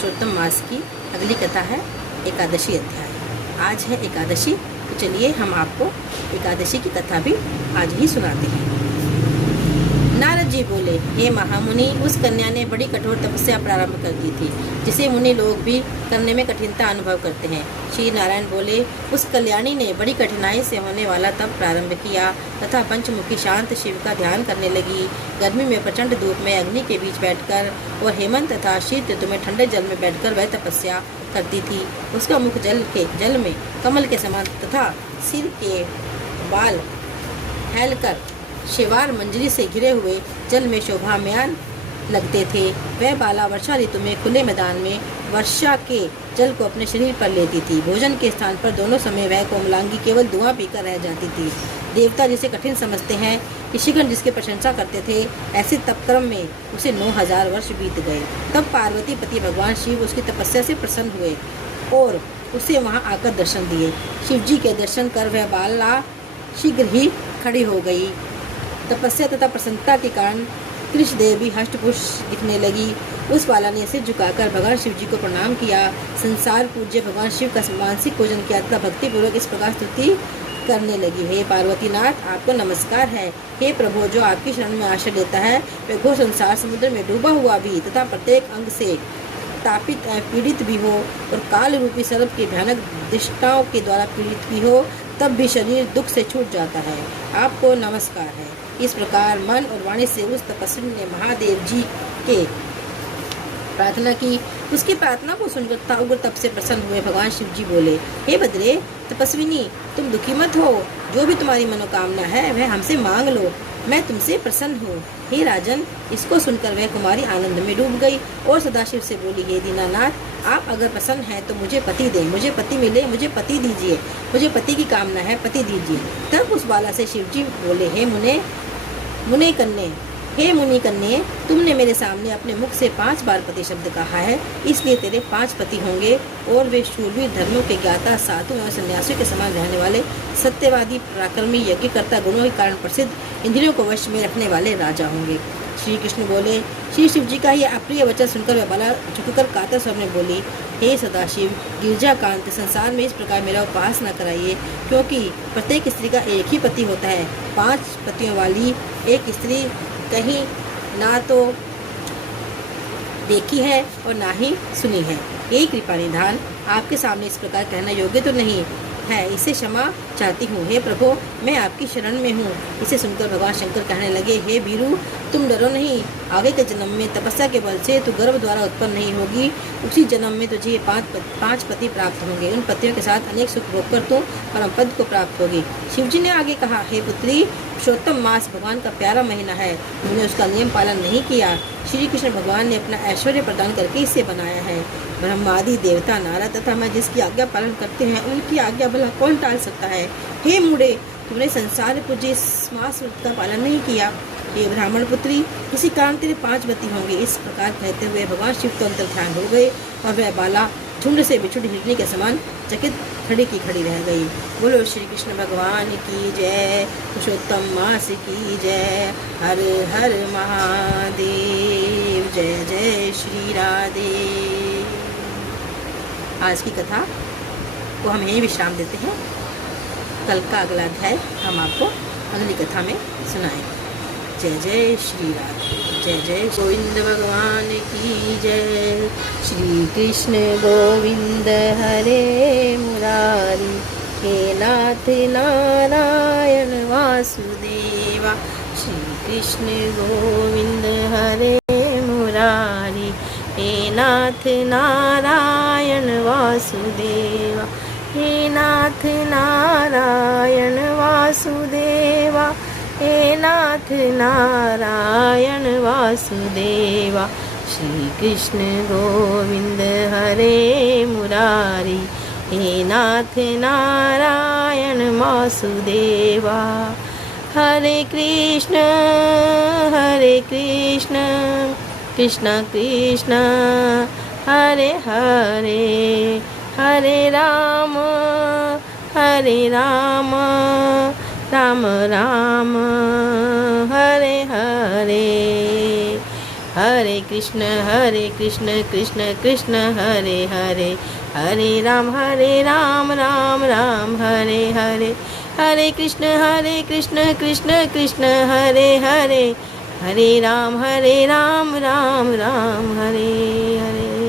पुरुषोत्तम मास की अगली कथा है एकादशी अध्याय। आज है एकादशी, तो चलिए हम आपको एकादशी की कथा भी आज ही सुनाते हैं। नारद जी बोले, हे महामुनि, उस कन्या ने बड़ी कठोर तपस्या प्रारंभ कर दी थी, जिसे मुनि लोग भी करने में कठिनता अनुभव करते हैं। श्री नारायण बोले, उस कल्याणी ने बड़ी कठिनाई से होने वाला तप प्रारंभ किया तथा पंचमुखी शांत शिव का ध्यान करने लगी। गर्मी में प्रचंड धूप में अग्नि के बीच बैठकर और हेमंत तथा शीत ऋतु में ठंडे जल में बैठकर वह तपस्या करती थी। उसका मुख जल में कमल के समान तथा सिर के बाल फैलकर शिवार मंजरी से घिरे हुए जल में शोभामयान लगते थे। वह बाला वर्षा ऋतु में खुले मैदान में वर्षा के जल को अपने शरीर पर लेती थी। भोजन के स्थान पर दोनों समय वह कोमलांगी केवल धुआं पीकर रह जाती थी। देवता जिसे कठिन समझते हैं, ऋषिगण जिसकी प्रशंसा करते थे, ऐसे तपक्रम में उसे 9000 वर्ष बीत गए। तब पार्वती पति भगवान शिव उसकी तपस्या से प्रसन्न हुए और उसे वहां आकर दर्शन दिए। शिव जी के दर्शन कर वह बाला शीघ्र ही खड़ी हो गई। तपस्या तथा प्रसन्नता के कारण कृष्ण देवी हष्टपुष्ट दिखने लगी। उस बाला ने सिर झुकाकर भगवान शिव जी को प्रणाम किया। संसार पूज्य भगवान शिव का मानसिक पूजन किया तथा भक्ति पूर्वक इस प्रकार स्तुति करने लगी, हे पार्वतीनाथ, आपको नमस्कार है। हे प्रभु, जो आपकी शरण में आश्रय लेता है वह घोर संसार समुद्र में डूबा हुआ भी तथा प्रत्येक अंग से तापित पीड़ित भी हो और काल रूपी सर्प के भयानक दुष्टाओं के द्वारा पीड़ित भी हो, तब भी शरीर दुख से छूट जाता है। आपको नमस्कार है। इस प्रकार मन और वाणी से उस तपस्वी ने महादेव जी के प्रार्थना की। उसकी प्रार्थना को सुनकर उग्र तप से प्रसन्न हुए भगवान शिव जी बोले, हे भद्रे तपस्विनी, तुम दुखी मत हो। जो भी तुम्हारी मनोकामना है वह हमसे मांग लो, मैं तुमसे प्रसन्न हूँ। हे राजन, इसको सुनकर वह कुमारी आनंद में डूब गई और सदाशिव से बोली, हे दीनानाथ, आप अगर प्रसन्न हैं तो मुझे पति दें, मुझे पति मिले, मुझे पति दीजिए, मुझे पति की कामना है, पति दीजिए। तब उस बाला से शिव जी बोले, हे मुनि कन्ये, तुमने मेरे सामने अपने मुख से 5 बार पति शब्द कहा है, इसलिए तेरे 5 पति होंगे और वे शूरवीर, धर्मों के ज्ञाता, साधु और सन्यासियों के समान रहने वाले, सत्यवादी, पराक्रमी, यज्ञकर्ता, गुणों के कारण प्रसिद्ध, इंद्रियों को वश में रखने वाले राजा होंगे। श्री कृष्ण बोले, श्री शिव जी का यह अप्रिय वचन सुनकर वह बाला झुककर कातर स्वर में बोली, हे सदाशिव, गिरजाकांत, संसार में इस प्रकार मेरा उपहास न कराइए, क्योंकि प्रत्येक स्त्री का एक ही पति होता है। 5 पतियों वाली एक स्त्री कहीं ना तो देखी है और ना ही सुनी है। ये कृपा निधान आपके सामने इस प्रकार कहना योग्य तो नहीं है, इसे क्षमा चाहती हूँ। हे प्रभु, मैं आपकी शरण में हूँ। इसे सुनकर भगवान शंकर कहने लगे, हे वीरू, तुम डरो नहीं। आगे के जन्म में तपस्या के बल से तू गर्भ द्वारा उत्पन्न नहीं होगी। उसी जन्म में तुझे 5 पति प्राप्त होंगे। उन पतियों के साथ अनेक सुख भोग कर तू परम पद को प्राप्त होगी। शिव जी ने आगे कहा, हे पुत्री, पुरुषोत्तम मास भगवान का प्यारा महीना है, उन्होंने उसका नियम पालन नहीं किया। श्री कृष्ण भगवान ने अपना ऐश्वर्य प्रदान करके इसे बनाया है। ब्रह्मादि देवता, नारद तथा मैं जिसकी आज्ञा पालन करते हैं, उनकी आज्ञा भला कौन टाल सकता है। हे मूढ़े, तुमने संसार पूज्य इस मास व्रत का पालन नहीं किया। हे ब्राह्मण पुत्री, इसी कारण तेरे 5 पति होंगे। इस प्रकार कहते हुए भगवान शिव तो अंतर ध्यान हो गए और वह बाला झुंड से बिछुड़ हिरनी के समान चकित खड़ी की खड़ी रह गई। बोलो श्री कृष्ण भगवान की जय, पुरुषोत्तम मास की जय। हर हर महादेव, जय जय श्री राधे। आज की कथा को हम यहीं विश्राम देते हैं। कल का अगला अध्याय हम आपको अगली कथा में सुनाएंगे। जय जय श्री राधे, जय जय गोविंद भगवान की जय। श्री कृष्ण गोविंद हरे मुरारी, हे नाथ नारायण वासुदेवा। श्री कृष्ण गोविंद हरे मुरारी, हे नाथ नारायण वासुदेवा, हे नाथ नारायण वासुदेवा, हे नाथ नारायण वासुदेवा। श्री कृष्ण गोविंद हरे मुरारी, हे नाथ नारायण वासुदेवा। हरे कृष्ण कृष्ण कृष्ण हरे हरे, हरे राम राम राम हरे हरे। हरे कृष्ण कृष्ण कृष्ण हरे हरे, हरे राम राम राम हरे हरे, हरे कृष्ण कृष्ण कृष्ण हरे हरे, हरे राम राम राम हरे हरे।